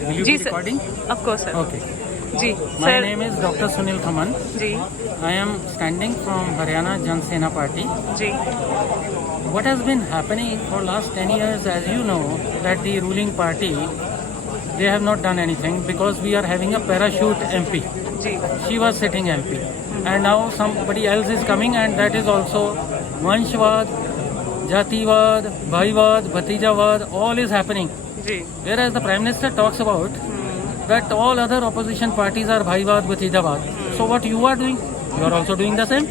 Will you जी be sir, recording? Of course sir. Okay. जी My sir. name is Dr. Sunil Khaman. जी I am standing from Haryana Jan Sena Party. जी What has been happening for last 10 years, as you know, that the ruling party, they have not done anything because we are having a parachute MP. जी She was sitting MP. And now somebody else is coming, and that is also Vanshvad, Jativad, Bhaivad, Bhatijavad, all is happening. जी Whereas the Prime Minister talks about that all other opposition parties are Bhaivad, Bhatijavad. So what you are doing? You are also doing the same.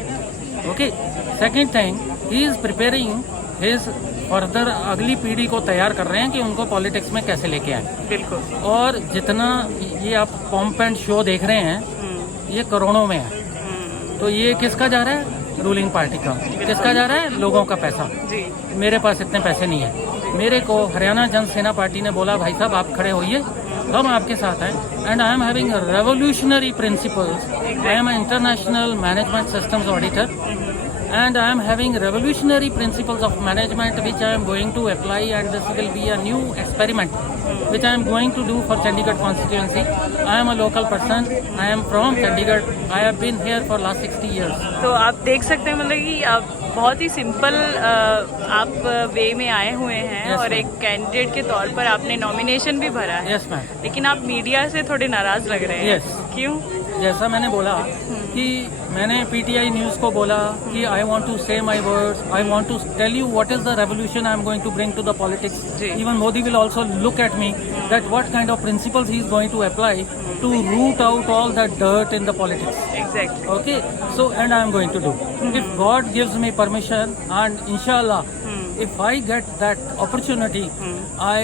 Okay. Second thing, he is preparing his further अगली पीढ़ी को तैयार कर रहे हैं कि उनको politics में कैसे लेके आए. बिल्कुल। और जितना ये आप पॉम्प एंड शो देख रहे हैं ये करोड़ों में है. तो ये किसका जा रहा है? रूलिंग पार्टी का. किसका जा रहा है? लोगों का पैसा. जी मेरे पास इतने पैसे नहीं है. मेरे को हरियाणा जन सेना पार्टी ने बोला भाई साहब आप खड़े होइए, हम आपके साथ हैं. And I am having revolutionary principles. I am international management systems auditor and I am having revolutionary principles of management which I am going to apply, and this will be a new experiment which I am going to do for Chandigarh constituency. I am a local person. I am from Chandigarh. I have been here for last 60 years. तो आप देख सकते हैं मतलब कि आप बहुत ही simple आप वे में आए हुए हैं। Yes, और ma'am. एक कैंडिडेट के तौर पर आपने नॉमिनेशन भी भरा है। Yes ma'am. लेकिन आप मीडिया से थोड़े नाराज लग रहे हैं। Yes. क्यों? जैसा मैंने बोला कि मैंने पीटीआई न्यूज़ को बोला कि I want to say my words, I want to tell you what is the revolution I am going to bring to the politics. जी. Even Modi will also look at me that what kind of principles he is going to apply to root out all that dirt in the politics. Exactly. Okay, so and I am going to do. If God gives me permission, and inshallah, if I get that opportunity, I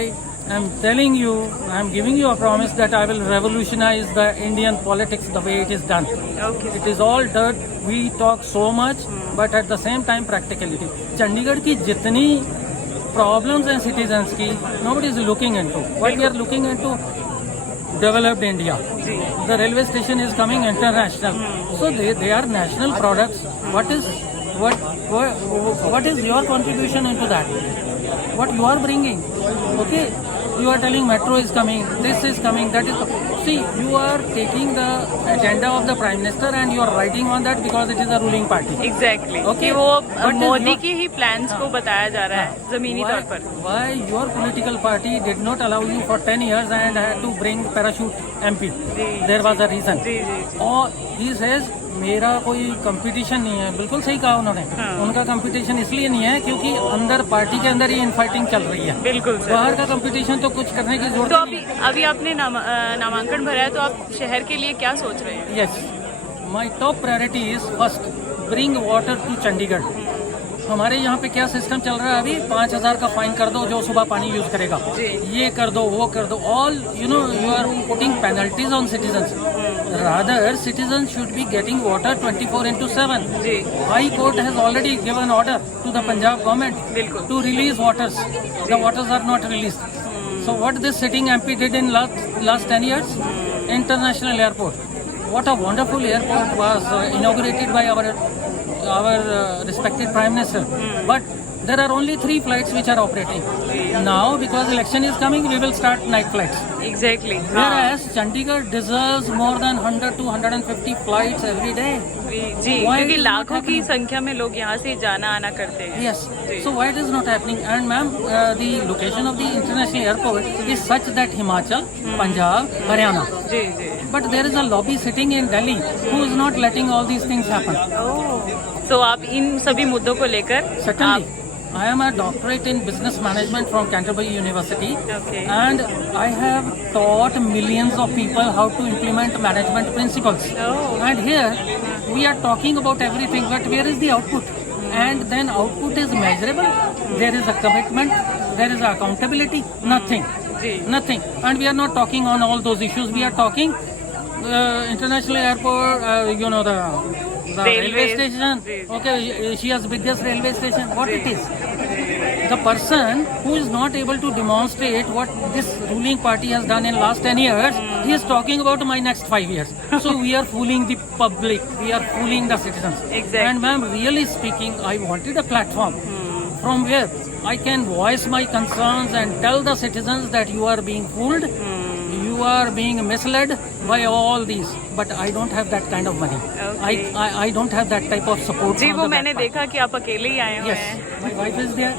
am telling you, I am giving you a promise that I will revolutionize the Indian politics the way it is done. Okay. It is all dirt. We talk so much, but at the same time practicality. Chandigarh की जितनी problems and citizens की nobody is looking into. What we are looking into, developed India. जी The railway station is coming international, so they are national products. What is your contribution into that? What you are bringing? Okay, you are telling metro is coming, this is coming, that is. See, you are taking the agenda of the Prime Minister and you are writing on that because it is a ruling party. Exactly. Okay. कि वो What is Modi your- की ही plans को बताया जा रहा है जमीनी तौर पर। Why your political party did not allow you for 10 years and had to bring parachute MP? Ji, There was a reason. जी जी और he says मेरा कोई कंपटीशन नहीं है. बिल्कुल सही कहा उन्होंने. हाँ. उनका कंपटीशन इसलिए नहीं है क्योंकि अंदर पार्टी के अंदर ही इनफाइटिंग चल रही है. बिल्कुल सर। बाहर का कंपटीशन तो कुछ करने की जरूरत तो नहीं अभी आपने नामांकन भरा है, तो आप शहर के लिए क्या सोच रहे हैं? है. Yes, my top priority is first bring water to Chandigarh. हमारे यहाँ पे क्या सिस्टम चल रहा है अभी? 5,000 का फाइन कर दो जो सुबह पानी यूज करेगा. जी। ये कर दो, वो कर दो. All you are putting penalties on citizens. Rather citizens should be getting water 24/7. जी High Court has already given order to the Punjab government बिल्कुल। to release waters. The waters are not released. So what this sitting MP did in last 10 years? International airport. What a wonderful airport was inaugurated by our respected Prime Minister. But there are only 3 flights which are operating. Now because election is coming, we will start night flights. Exactly. Whereas Chandigarh deserves more than 100 to 150 flights every day. जी Why क्योंकि it is not लाखों की happening? संख्या में लोग यहाँ से जाना आना करते हैं। Yes. Ji. So why it is not happening? And ma'am, the location of the international airport is such that Himachal, Punjab, Haryana. Ji ji. But there is a lobby sitting in Delhi who is not letting all these things happen. तो आप इन सभी मुद्दों को लेकर Secondly, I am a doctorate in business management from Canterbury University. Okay. And I have taught millions of people how to implement management principles. Oh. And here we are talking about everything, but where is the output? And then output is measurable. There is a commitment. There is accountability. Nothing. Ji Nothing. And we are not talking on all those issues. We are talking international airport, the railway station. Ji. Okay, Asia's biggest railway station. What ji. it is? The person who is not able to demonstrate what this ruling party has done in last 10 years, he is talking about my next 5 years. So we are fooling the public. We are fooling the citizens. Exactly. And ma'am, really speaking, I wanted a platform from where I can voice my concerns and tell the citizens that you are being fooled. You are being misled by all these, but I don't have that kind of money. Okay. I don't have that type of support. Ji from वो the मैंने back part. देखा कि आप अकेले ही आए हुए Yes, हैं. my wife is there.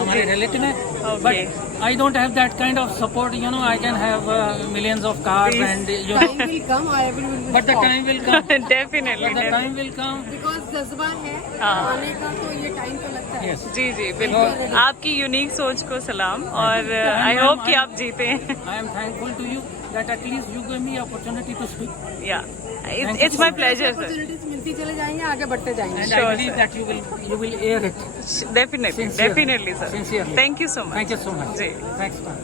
हमारे रिलेटिव है. Okay. But I don't have that kind of support. You know, I can have millions of cars Please. and you know. Time will come, I will But the time will come. Definitely. But the time will come. because जज्बा है हाँ. आने का, तो ये time तो लगता है. Yes. जी जी बिल्कुल. आपकी यूनिक सोच को सलाम और आई I'm- होप कि I'm- आप जीते हैं. I am thankful to you that at least you gave me opportunity to speak. या Thank you it's so my much. Pleasure sir. Opportunities मिलती चले जाएंगे, आगे बढ़ते जाएंगे. And Sure, I believe sir. that you will air it. Definitely Sincerely. Definitely sir. Sincerely. Thank you so much. Thank you so much. जी. Thanks, man.